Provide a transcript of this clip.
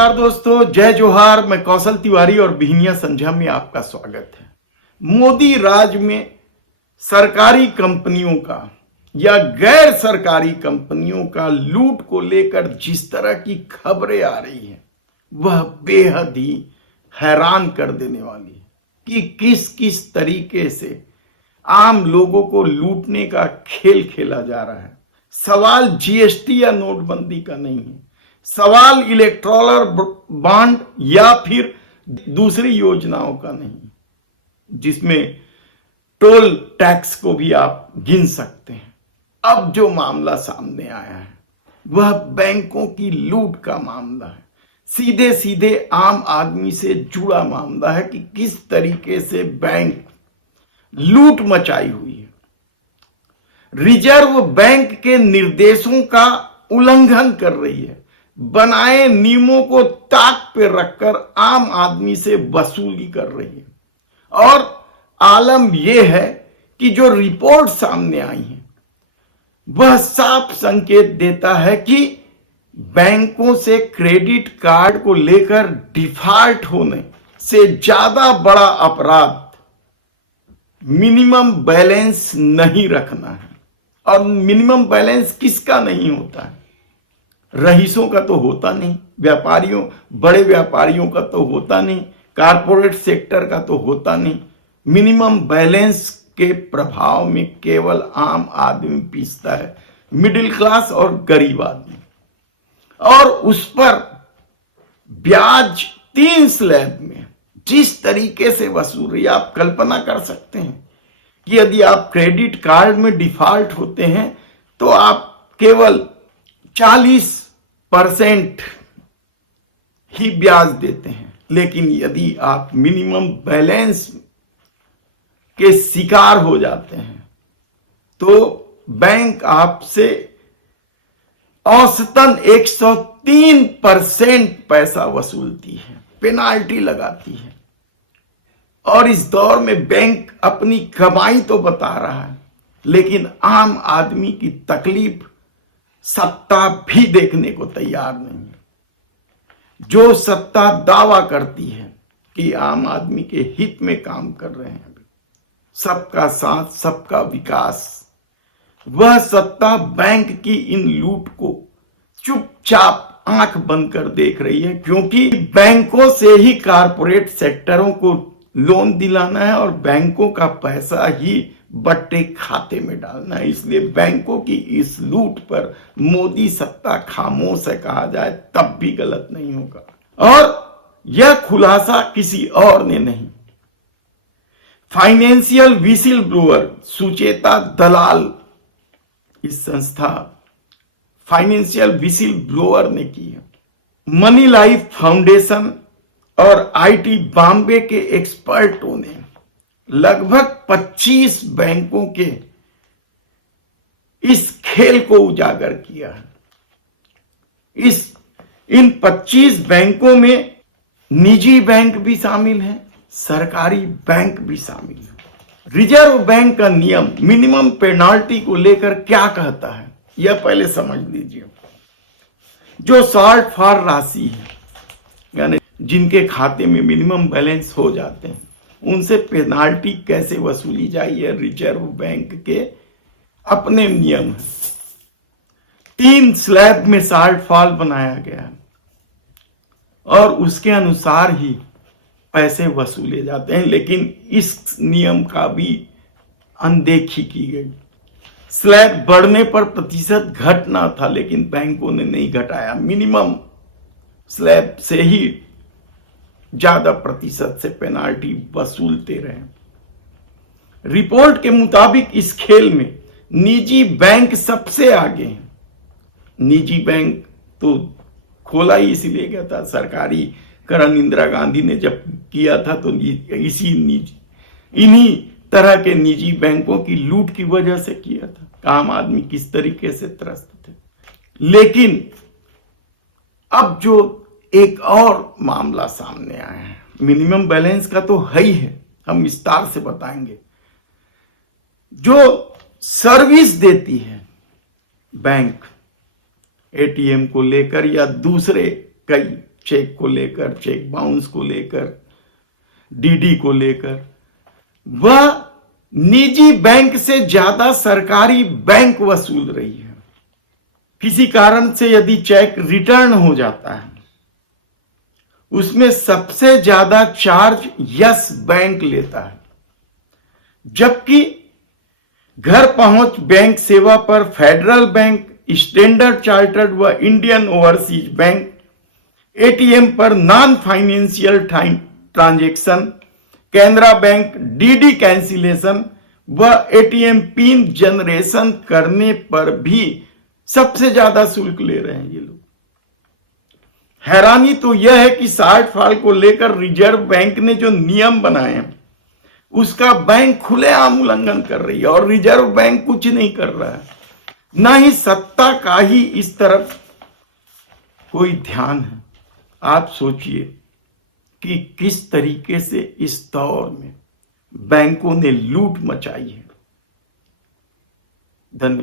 नमस्कार दोस्तों, जय जोहार। मैं कौशल तिवारी और बिहनिया संध्या में आपका स्वागत है। मोदी राज में सरकारी कंपनियों का या गैर सरकारी कंपनियों का लूट को लेकर जिस तरह की खबरें आ रही हैं वह बेहद ही हैरान कर देने वाली है कि किस किस तरीके से आम लोगों को लूटने का खेल खेला जा रहा है। सवाल जीएसटी या नोटबंदी का नहीं है, सवाल इलेक्टोरल बॉन्ड या फिर दूसरी योजनाओं का नहीं, जिसमें टोल टैक्स को भी आप गिन सकते हैं। अब जो मामला सामने आया है वह बैंकों की लूट का मामला है। सीधे सीधे आम आदमी से जुड़ा मामला है कि किस तरीके से बैंक लूट मचाई हुई है। रिजर्व बैंक के निर्देशों का उल्लंघन कर रही है, बनाए नियमों को ताक पे रखकर आम आदमी से वसूली कर रही है। और आलम यह है कि जो रिपोर्ट सामने आई है वह साफ संकेत देता है कि बैंकों से क्रेडिट कार्ड को लेकर डिफॉल्ट होने से ज्यादा बड़ा अपराध मिनिमम बैलेंस नहीं रखना है। और मिनिमम बैलेंस किसका नहीं होता है? रईसों का तो होता नहीं, व्यापारियों, बड़े व्यापारियों का तो होता नहीं, कारपोरेट सेक्टर का तो होता नहीं। मिनिमम बैलेंस के प्रभाव में केवल आम आदमी पीसता है, मिडिल क्लास और गरीब आदमी। और उस पर ब्याज 3 स्लैब में जिस तरीके से वसूल रही है, आप कल्पना कर सकते हैं कि यदि आप क्रेडिट कार्ड में डिफॉल्ट होते हैं तो आप केवल 40% ही ब्याज देते हैं, लेकिन यदि आप मिनिमम बैलेंस के शिकार हो जाते हैं तो बैंक आपसे औसतन 103% पैसा वसूलती है, पेनाल्टी लगाती है। और इस दौर में बैंक अपनी कमाई तो बता रहा है, लेकिन आम आदमी की तकलीफ सत्ता भी देखने को तैयार नहीं है। जो सत्ता दावा करती है कि आम आदमी के हित में काम कर रहे हैं, सबका साथ सबका विकास, वह सत्ता बैंक की इन लूट को चुपचाप आंख बंद कर देख रही है, क्योंकि बैंकों से ही कारपोरेट सेक्टरों को लोन दिलाना है और बैंकों का पैसा ही बट्टे खाते में डालना है। इसलिए बैंकों की इस लूट पर मोदी सत्ता खामोश है कहा जाए तब भी गलत नहीं होगा। और यह खुलासा किसी और ने नहीं, फाइनेंशियल विसिल ब्लोअर सुचेता दलाल, इस संस्था फाइनेंशियल विसिल ब्लोअर ने की है। मनी लाइफ फाउंडेशन और आईटी बॉम्बे के एक्सपर्टों ने लगभग 25 बैंकों के इस खेल को उजागर किया है। इन 25 बैंकों में निजी बैंक भी शामिल हैं, सरकारी बैंक भी शामिल है। रिजर्व बैंक का नियम मिनिमम पेनाल्टी को लेकर क्या कहता है यह पहले समझ लीजिए। जो शॉर्टफॉल राशि है, यानी जिनके खाते में मिनिमम बैलेंस हो जाते हैं, उनसे पेनाल्टी कैसे वसूली जाए, रिजर्व बैंक के अपने नियम है। 3 स्लैब में शॉर्टफॉल बनाया गया है और उसके अनुसार ही पैसे वसूले जाते हैं, लेकिन इस नियम का भी अनदेखी की गई। स्लैब बढ़ने पर प्रतिशत घटना था, लेकिन बैंकों ने नहीं घटाया, मिनिमम स्लैब से ही ज्यादा प्रतिशत से पेनाल्टी वसूलते रहे। रिपोर्ट के मुताबिक इस खेल में निजी बैंक सबसे आगे हैं। निजी बैंक तो खोला ही इसीलिए गया था, सरकारी करण इंदिरा गांधी ने जब किया था तो इन्हीं तरह के निजी बैंकों की लूट की वजह से किया था। आम आदमी किस तरीके से त्रस्त थे। लेकिन अब जो एक और मामला सामने आया है, मिनिमम बैलेंस का तो है ही है, हम विस्तार से बताएंगे। जो सर्विस देती है बैंक, एटीएम को लेकर या दूसरे कई चेक को लेकर, चेक बाउंस को लेकर, डीडी को लेकर, वह निजी बैंक से ज्यादा सरकारी बैंक वसूल रही है। किसी कारण से यदि चेक रिटर्न हो जाता है, उसमें सबसे ज्यादा चार्ज यस बैंक लेता है, जबकि घर पहुंच बैंक सेवा पर फेडरल बैंक, स्टैंडर्ड चार्टर्ड व इंडियन ओवरसीज बैंक, एटीएम पर non financial transaction, Canara bank DD cancellation व एटीएम पिन जनरेशन करने पर भी सबसे ज्यादा शुल्क ले रहे हैं ये लोग। हैरानी तो यह है कि शॉर्टफॉल को लेकर रिजर्व बैंक ने जो नियम बनाए हैं उसका बैंक खुलेआम उल्लंघन कर रही है और रिजर्व बैंक कुछ नहीं कर रहा है। ना ही सत्ता का ही इस तरफ कोई ध्यान है। आप सोचिए कि किस तरीके से इस दौर में बैंकों ने लूट मचाई है। धन्यवाद।